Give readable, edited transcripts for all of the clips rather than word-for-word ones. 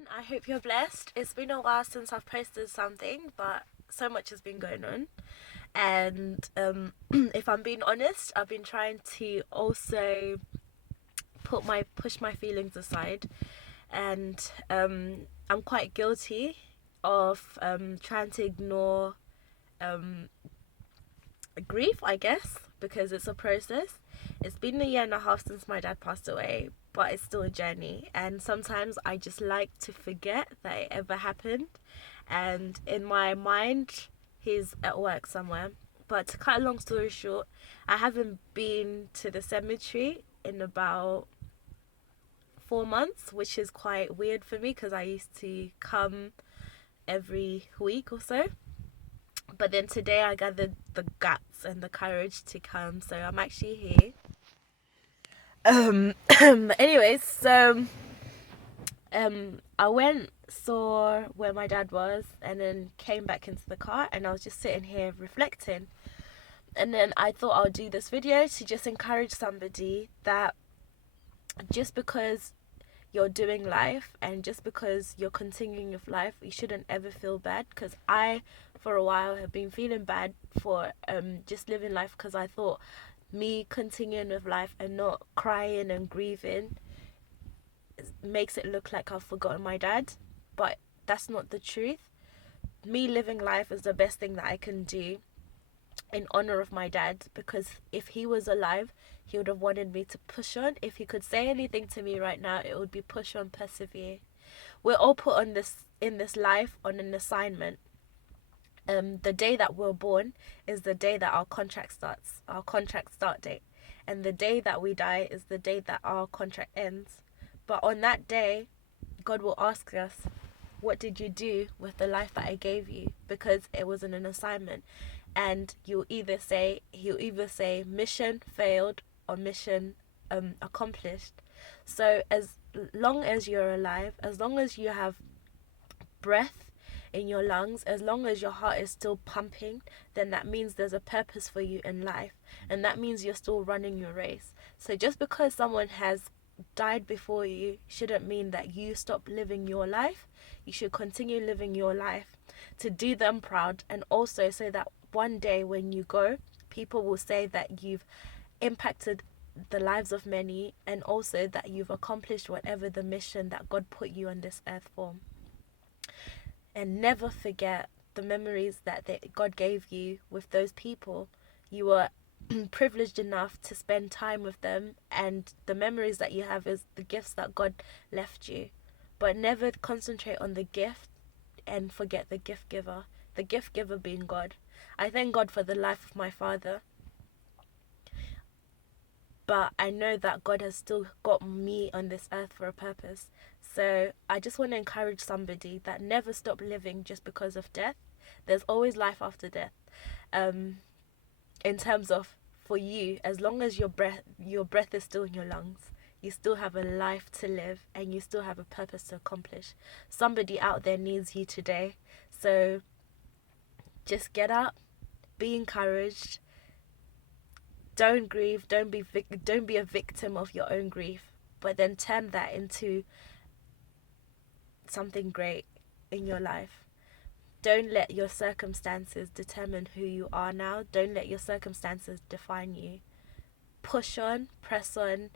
everyone, I hope you're blessed. It's been a while since I've posted something, but so much has been going on. And if I'm being honest, I've been trying to also push my feelings aside, and I'm quite guilty of trying to ignore um, grief, I guess, because it's a process. It's been a year and a half since my dad passed away, but it's still a journey. And sometimes I just like to forget that it ever happened. And in my mind, he's at work somewhere. But to cut a long story short, I haven't been to the cemetery in about 4 months, which is quite weird for me because I used to come every week or so. But then today I gathered the guts and the courage to come, so I'm actually here. Anyways, so I went, saw where my dad was, and then came back into the car, and I was just sitting here reflecting. And then I thought I'll do this video to just encourage somebody that just because you're doing life and just because you're continuing with life, you shouldn't ever feel bad. Because I, for a while, have been feeling bad for just living life, because I thought me continuing with life and not crying and grieving makes it look like I've forgotten my dad, but that's not the truth. Me living life is the best thing that I can do in honor of my dad, because if he was alive, he would have wanted me to push on. If he could say anything to me right now, it would be push on, persevere. We're all put on this in this life on an assignment. The day that we're born is the day that our contract starts, our contract start date, and the day that we die is the day that our contract ends. But on that day, God will ask us, what did you do with the life that I gave you? Because it wasn't an assignment. And he'll either say mission failed or mission accomplished. So as long as you're alive, as long as you have breath in your lungs, as long as your heart is still pumping, then that means there's a purpose for you in life, and that means you're still running your race. So just because someone has died before you shouldn't mean that you stop living your life. You should continue living your life to do them proud, and also so that one day when you go, people will say that you've impacted the lives of many, and also that you've accomplished whatever the mission that God put you on this earth for. And never forget the memories that God gave you with those people. You were privileged enough to spend time with them, and the memories that you have is the gifts that God left you. But never concentrate on the gift and forget the gift giver. The gift giver being God. I thank God for the life of my father, but I know that God has still got me on this earth for a purpose. So I just want to encourage somebody that never stop living just because of death. There's always life after death. In terms of, for you, as long as your breath is still in your lungs, you still have a life to live, and you still have a purpose to accomplish. Somebody out there needs you today. So just get up, be encouraged. Don't grieve. Don't be a victim of your own grief, but then turn that into something great in your life. Don't let your circumstances determine who you are now. Don't let your circumstances define you. Push on, press on,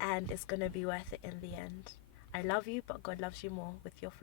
and it's going to be worth it in the end. I love you, but God loves you more with your flaws.